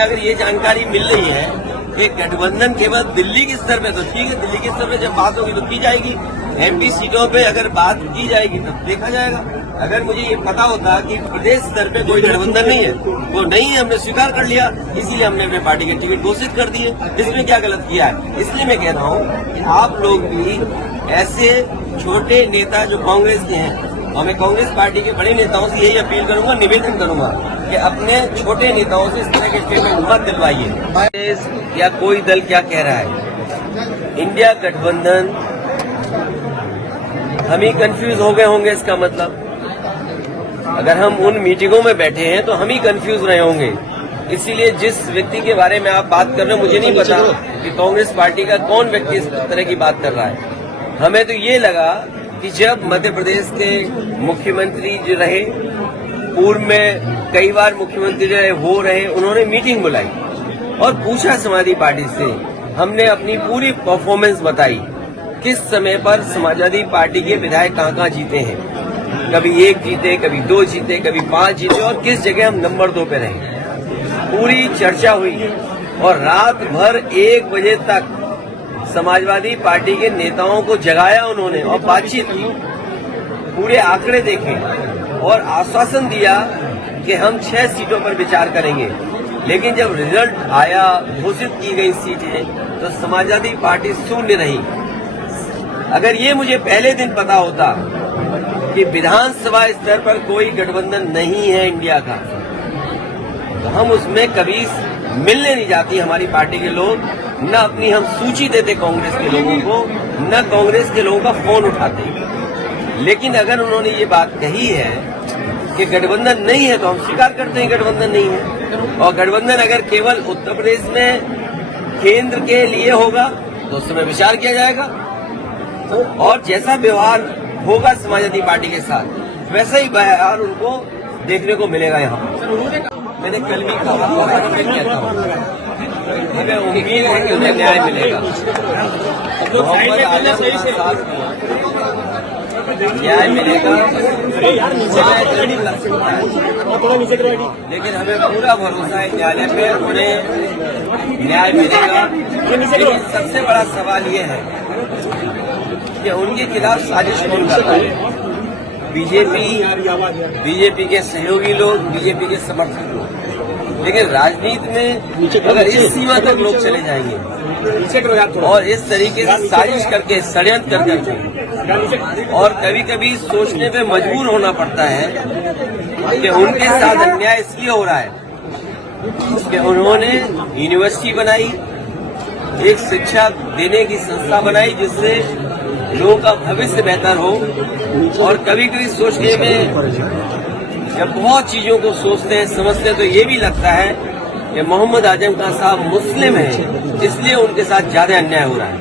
अगर ये जानकारी मिल रही है कि गठबंधन केवल दिल्ली के स्तर पे, तो ठीक है, दिल्ली के स्तर पे जब बात होगी तो की जाएगी। एमपी सीटों पे अगर बात की जाएगी तब देखा जाएगा। अगर मुझे ये पता होता कि प्रदेश स्तर पे कोई गठबंधन नहीं है, वो नहीं है, हमने स्वीकार कर लिया, इसीलिए हमने अपने पार्टी के टिकट घोषित कर दिए। इसमें क्या गलत किया है? इसलिए मैं कह रहा हूँ कि आप लोग भी ऐसे छोटे नेता जो कांग्रेस के हैं, और मैं कांग्रेस पार्टी के बड़े नेताओं से यही अपील करूंगा, निवेदन करूंगा कि अपने छोटे नेताओं से इस तरह के स्टेटमेंट मत दिलवाइए। या कोई दल क्या कह रहा है, इंडिया गठबंधन, हम ही कंफ्यूज हो गए होंगे। इसका मतलब अगर हम उन मीटिंगों में बैठे हैं तो हम ही कंफ्यूज रहे होंगे। इसीलिए जिस व्यक्ति के बारे में आप बात कर रहे हो, मुझे नहीं पता कि कांग्रेस पार्टी का कौन व्यक्ति इस तरह की बात कर रहा है। हमें तो ये लगा कि जब मध्य प्रदेश के मुख्यमंत्री जो रहे, पूर्व में कई बार मुख्यमंत्री रहे, उन्होंने मीटिंग बुलाई और पूछा समाजवादी पार्टी से, हमने अपनी पूरी परफॉर्मेंस बताई, किस समय पर समाजवादी पार्टी के विधायक कहाँ जीते हैं, कभी 1 जीते, कभी 2 जीते, कभी 5 जीते, और किस जगह हम नंबर 2 पे रहे। पूरी चर्चा हुई और रात भर 1 बजे तक समाजवादी पार्टी के नेताओं को जगाया उन्होंने और बातचीत की, पूरे आंकड़े देखे और आश्वासन दिया कि हम 6 सीटों पर विचार करेंगे। लेकिन जब रिजल्ट आया, घोषित की गई सीटें, तो समाजवादी पार्टी शून्य रही। अगर ये मुझे पहले दिन पता होता कि विधानसभा स्तर पर कोई गठबंधन नहीं है इंडिया का, तो हम उसमें कभी मिलने नहीं जाती हमारी पार्टी के लोग, न अपनी हम सूची देते कांग्रेस के लोगों को, न कांग्रेस के लोगों का फोन उठाते। लेकिन अगर उन्होंने ये बात कही है कि गठबंधन नहीं है, तो हम स्वीकार करते हैं गठबंधन नहीं है। और गठबंधन अगर केवल उत्तर प्रदेश में केंद्र के लिए होगा तो उस समय विचार किया जाएगा, और जैसा व्यवहार होगा समाजवादी पार्टी के साथ, वैसा ही व्यवहार उनको देखने को मिलेगा। यहाँ मैंने कल भी कहा और आज मैं कहता हूँ, हमें उम्मीद है कि उन्हें न्याय मिलेगा। मोहम्मद आजम के साथ न्याय मिलेगा, लेकिन हमें पूरा भरोसा है न्यायालय पे, उन्हें न्याय मिलेगा। लेकिन सबसे बड़ा सवाल ये है कि उनके खिलाफ साजिश कौन कर रहा है? बीजेपी के सहयोगी लोग, बीजेपी के समर्थक लोग। लेकिन राजनीति में अगर इस सीमा तक लोग चले जाएंगे और इस तरीके से साजिश करके, षड्यंत्र करके, और कभी कभी सोचने पे मजबूर होना पड़ता है कि उनके साथ अन्याय इसलिए हो रहा है कि उन्होंने यूनिवर्सिटी बनाई, एक शिक्षा देने की संस्था बनाई जिससे लोगों का भविष्य बेहतर हो। और कभी कभी सोचने में जब बहुत चीजों को सोचते हैं, समझते हैं, तो ये भी लगता है कि मोहम्मद आजम खान साहब मुस्लिम हैं, इसलिए उनके साथ ज्यादा अन्याय हो रहा है।